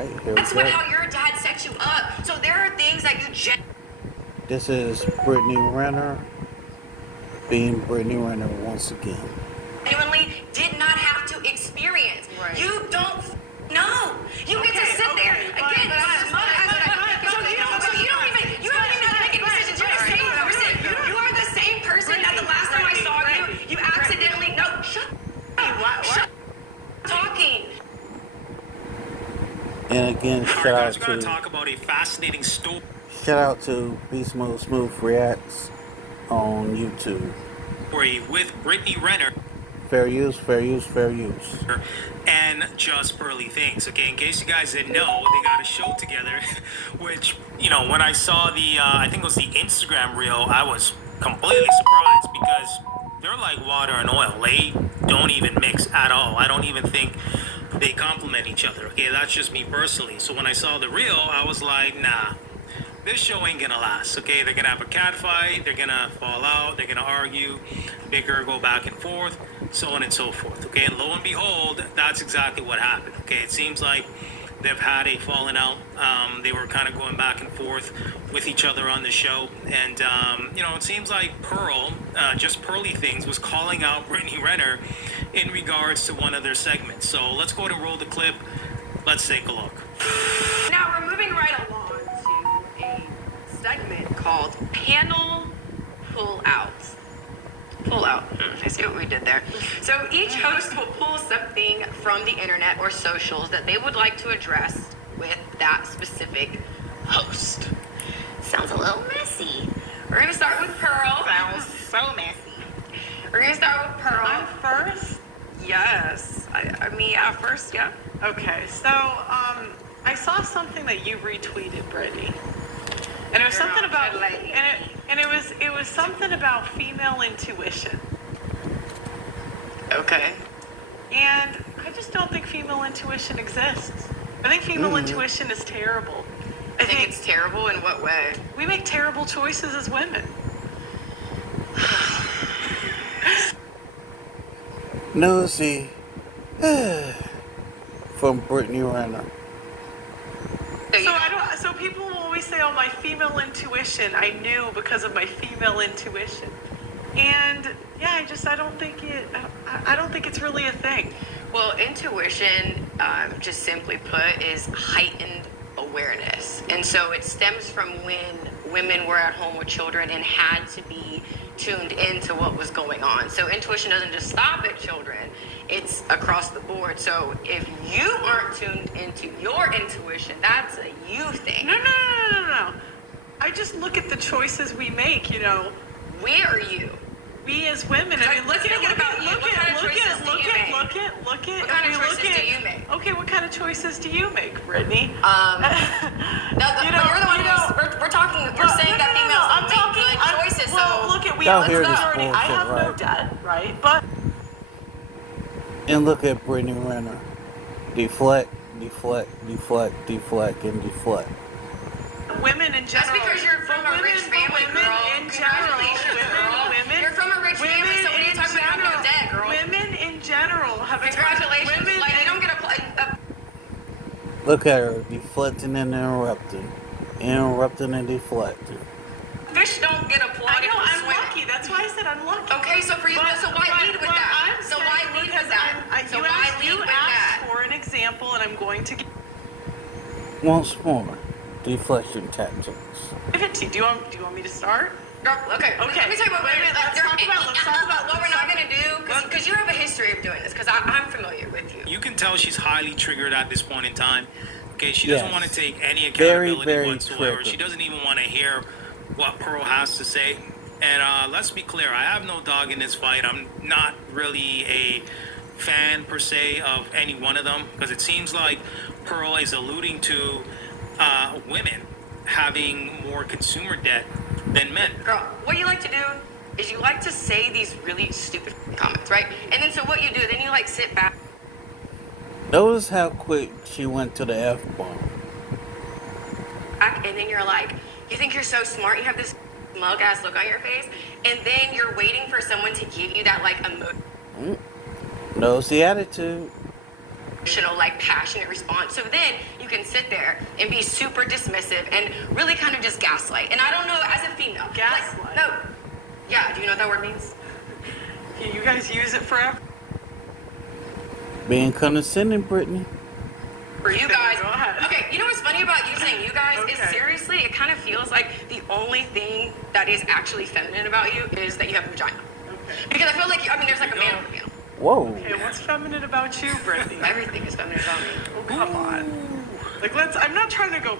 right, here That's we go. how your dad set you up. So there are things that you This is Brittany Renner, being Brittany Renner once again. genuinely did not have to experience. Right. You don't know. You get to sit there again. So you don't even have to make any decisions. You're the same person. You are the same person that the last time I saw you accidentally shut talking. And again, All right, guys, we're going to talk about a fascinating story. shout out to Be Smooth Reacts on YouTube. With Brittany Renner. Fair use, fair use, fair use. And Just Pearly Things. Okay, in case you guys didn't know, they got a show together, which, when I saw the, I think it was the Instagram reel, I was completely surprised because they're like water and oil. They don't even mix at all. I don't even think they complement each other. Okay, that's just me personally. So when I saw the reel, I was like, nah. This show ain't gonna last, okay? They're gonna have a cat fight, they're gonna fall out, they're gonna argue, bicker, go back and forth, so on and so forth, okay? And lo and behold, that's exactly what happened, okay? It seems like they've had a falling out. They were kind of going back and forth with each other on the show. And, it seems like Pearl, Just Pearly Things, was calling out Brittany Renner in regards to one of their segments. So let's go ahead and roll the clip. Let's take a look. Now we're moving right along to a segment called Panel Pull Out. Pull out. I see what we did there. So each host will pull something from the internet or socials that they would like to address with that specific host. Sounds a little messy. We're going to start with Pearl. Sounds so messy. We're going to start with Pearl. I'm first? Yes. Me at first, yeah. Okay, so I saw something that you retweeted, Brittany. And it was something about it was something about female intuition. Okay. And I just don't think female intuition exists. I think female intuition is terrible. I think it's terrible in what way? We make terrible choices as women. Nosy from Brittany Renner. So people will always say, "Oh, my female intuition. I knew because of my female intuition." And yeah, I don't think it's really a thing. Well, intuition, just simply put, is heightened awareness. And so it stems from when women were at home with children and had to be tuned into what was going on. So intuition doesn't just stop at children, it's across the board. So if you aren't tuned into your intuition, that's a you thing. No. I just look at the choices we make, Where are you? We as women, I mean, look at What kind of choices do you make? What kind of choices do you make? Okay, what kind of choices do you make, Brittany? You're the one we're talking. We're saying that females don't make good choices. Well, so look at we Y'all are hear the this majority. I bullshit, have no right? debt, right? But And look at Brittany Renner. Deflect, and deflect. women in general. that's because you're from a rich family, girl. Congratulations, girl. You're from a rich family, so what are you talking about having no debt, girl? Women in general have Congratulations. Women Like, you don't get a Look at her, deflecting and interrupting and deflecting. fish don't get I applauded know, for I'm swimming. lucky. That's why I said I'm lucky. Okay, so for you, so why lead with that? So why lead with that? So why lead You with asked that? for an example, and I'm going to give Once more, deflection tactics. it to you. Do you want me to start? Girl, okay. Let me tell you what. Let's talk about what we're not gonna do, because you have a history of doing this. Because I'm familiar with you. You can tell she's highly triggered at this point in time. Okay, she doesn't Yes. want to take any Very, accountability very whatsoever. triggered. She doesn't even want to hear what Pearl has to say. And let's be clear, I have no dog in this fight. I'm not really a fan per se of any one of them, because it seems like Pearl is alluding to women having more consumer debt than men. Girl, what you like to do is you like to say these really stupid comments, right? And then so what you do, then you like sit back. Notice how quick she went to the F-bomb. And then you're like, you think you're so smart, you have this smug ass look on your face, and then you're waiting for someone to give you that like emotion. Knows the attitude. like passionate response. So then you can sit there and be super dismissive and really kind of just gaslight. And I don't know, as a female, Gaslight? Like, no. Yeah, do you know what that word means? You guys use it forever. Being condescending, Brittany. For you guys. Go ahead. Okay, you know what's funny about using you guys is Okay. seriously, it kind of feels like the only thing that is actually feminine about you is that you have a vagina. Because I feel like, there's like a man over you. Whoa. Okay, what's feminine about you, Brittany? Everything is feminine about me. Oh, come on. Like, I'm not trying to go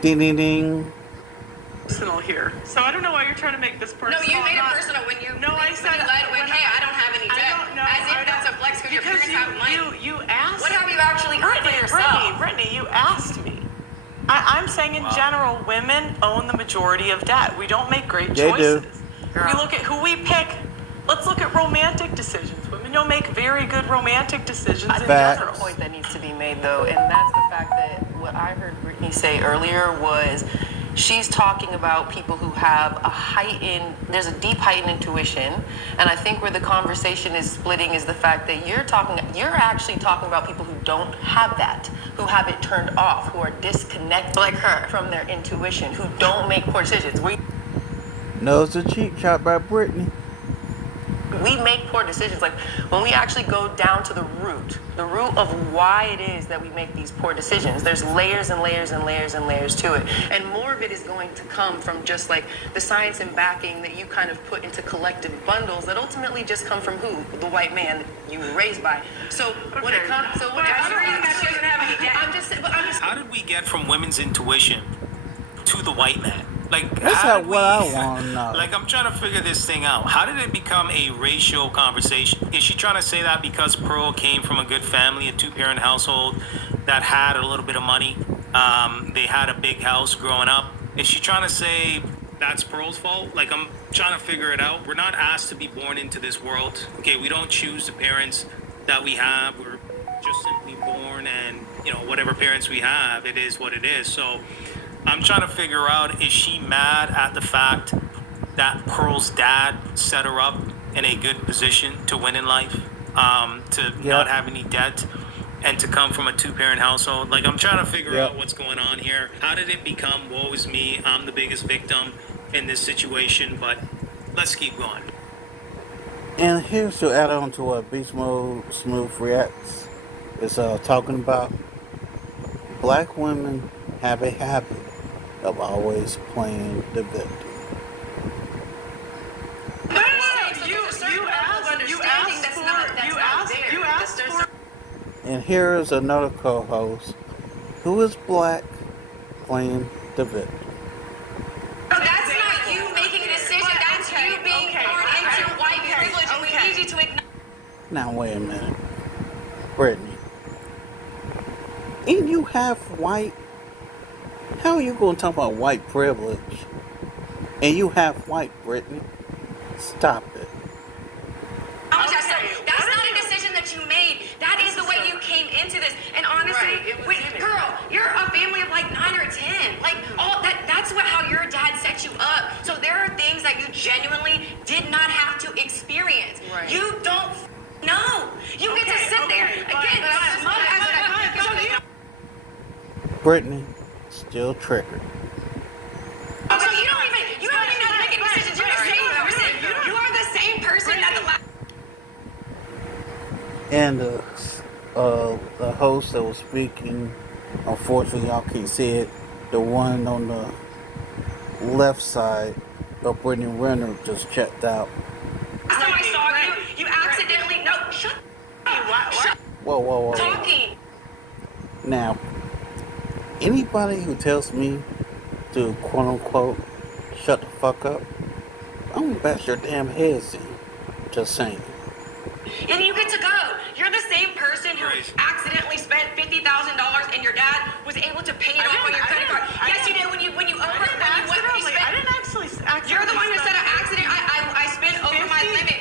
Ding, ding, ding. personal here. So I don't know why you're trying to make this personal. No, you made it I'm not- personal when you No, I said when you led with, when hey, I don't have any I debt. don't know. As if I that's a don't- flex because your because parents have money. you asked. What have you actually earned for yourself? Brittany, you asked me. I'm saying in general, women own the majority of debt. We don't make great They do. choices. We look at who we pick. Let's look at romantic decisions. Women don't make very good romantic decisions in Facts. general. Point that needs to be made though, and that's the fact that what I heard Brittany say earlier was she's talking about people who have there's a deep heightened intuition, and I think where the conversation is splitting is the fact that you're actually talking about people who don't have that, who have it turned off, who are disconnected Like her. from their intuition, who don't make poor decisions. No, it's a cheap shot by Brittany. We make poor decisions. Like when we actually go down to the root of why it is that we make these poor decisions, there's layers and layers and layers and layers to it. And more of it is going to come from just like the science and backing that you kind of put into collective bundles that ultimately just come from who? The white man that you were raised by. So when it comes, That's the reason that she doesn't have any debt. I'm just How did we get from women's intuition to the white man? Like, That's how not did what I want to know. Like, I'm trying to figure this thing out. How did it become a racial conversation? Is she trying to say that because Pearl came from a good family, a two-parent household that had a little bit of money? They had a big house growing up. Is she trying to say that's Pearl's fault? Like, I'm trying to figure it out. We're not asked to be born into this world. Okay, we don't choose the parents that we have. We're just simply born, and, whatever parents we have, it is what it is. So I'm trying to figure out, is she mad at the fact that Pearl's dad set her up in a good position to win in life, to not have any debt, and to come from a two-parent household? Like, I'm trying to figure out what's going on here. How did it become, woe is me, I'm the biggest victim in this situation? But let's keep going. And here's to add on to what Beast Mode Smooth Reacts is talking about. Black women have a habit of always playing the victim. You asked for. And here is another co-host who is black playing the victim. No, that's not you making a decision. That's you being born into white privilege, and we need you to acknowledge. Now wait a minute, Brittany. Ain't you half white? How are you going to talk about white privilege? And you half white, Brittany? Stop it. That's not a decision that you made. That is the way you came into this. And honestly, girl, you're a family of like 9 or 10. Like all that's how your dad set you up. So there are things that you genuinely did not have to experience. Right. You don't know. You get to sit there again. Brittany, still triggered. So you don't even know to make any decisions. You're the same person. You are the same person that the last. And the host that was speaking, unfortunately y'all can't see it, the one on the left side of Brittany Renner just checked out. Last time I saw you accidentally shut up. Whoa. Talking. Now, anybody who tells me to quote unquote shut the fuck up, I'm gonna bash your damn heads in. Just saying. And you get to go. You're the same person who accidentally spent $50,000 and your dad was able to pay it off on your credit card. Yes, you did when you I didn't actually. You're the one who said an accident. I spent over my limit.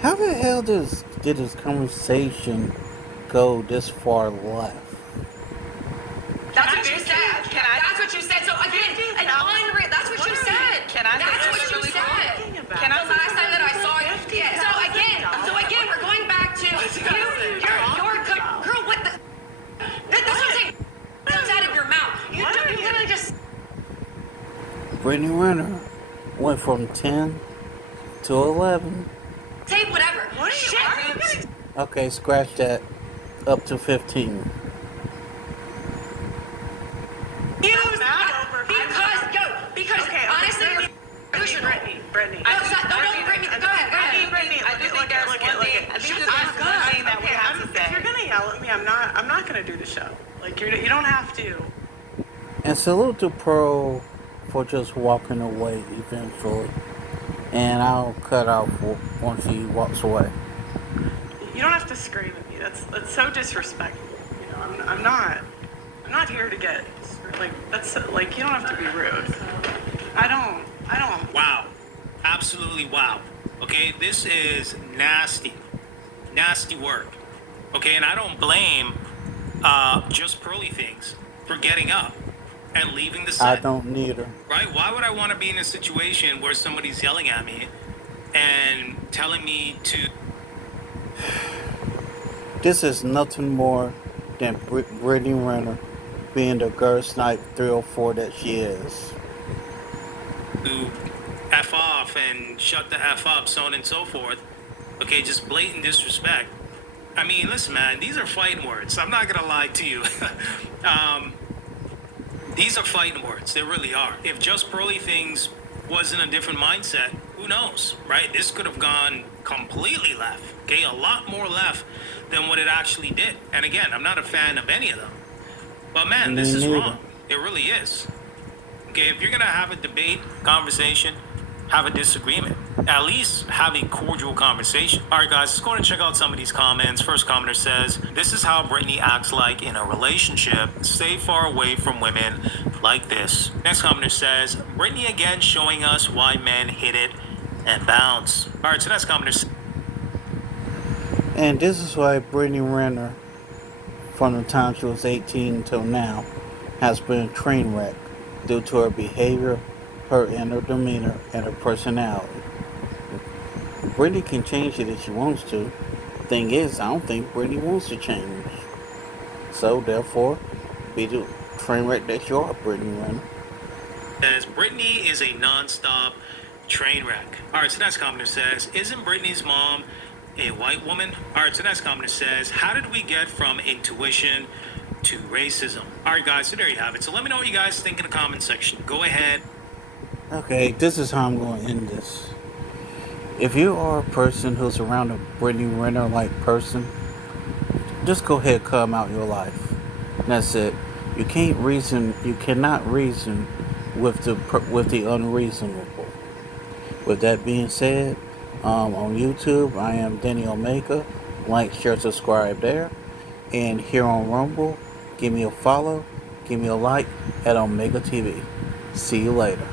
How the hell did this conversation go this far left? That's what you said. That's what you said. So again, that's what you said. That's what you said. The last time that I saw you. Yeah. So again, we're going back to you. Brittany Renner went from 10 to 11. Tape whatever. What are you Shit. arguing? Okay, scratch that. Up to 15. You I'm mad over because Okay, honestly, Brittany, you're delusional. Brittany. No, stop, don't bring me. Go ahead. Brittany, I do think there's one thing. I think there's one thing that we have to If say. you're gonna yell at me, I'm not gonna do the show. Like you don't have to. And salute to Pearl for just walking away eventually. And I'll cut off once he walks away. You don't have to scream at me. That's so disrespectful. You know, I'm not here to get like that's like you don't have to be rude. I don't. Wow. Absolutely wow. Okay, this is nasty. Nasty work. Okay, and I don't blame Just Pearly Things for getting up and leaving the set. I don't need her. Right? Why would I want to be in a situation where somebody's yelling at me and telling me to This is nothing more than Brittany Renner being the girl snipe 304 that she is. F off and shut the F up, so on and so forth? Okay, just blatant disrespect. I mean, listen, man, these are fighting words. I'm not going to lie to you. These are fighting words. They really are. If Just Pearly Things was in a different mindset, who knows, right? This could have gone completely left, okay? A lot more left than what it actually did. And again, I'm not a fan of any of them. But man, this is wrong. It really is. Okay, if you're going to have a debate, conversation, have a disagreement, at least have a cordial conversation. All right, guys, let's go and check out some of these comments. First commenter says, this is how Brittany acts like in a relationship. Stay far away from women like this. Next commenter says, Brittany again showing us why men hit it and bounce. All right, so next commenter says, And this is why Brittany Renner, from the time she was 18 until now, has been a train wreck due to her behavior, her inner demeanor, and her personality. Brittany can change it if she wants to. Thing is, I don't think Brittany wants to change. So, therefore, be the train wreck that you are, Brittany Renner. Brittany is a non-stop train wreck. All right, so next commenter says, isn't Brittany's mom a white woman? All right, so next commenter says, how did we get from intuition to racism? All right, guys, so there you have it. So let me know what you guys think in the comment section. Go ahead. Okay, this is how I'm going to end this. If you are a person who's around a Brittany Renner-like person, just go ahead and cut them out your life. That's it. You cannot reason with the unreasonable. With that being said, on YouTube, I am Denny Omega. Like, share, subscribe there. And here on Rumble, give me a follow, give me a like at Omega TV. See you later.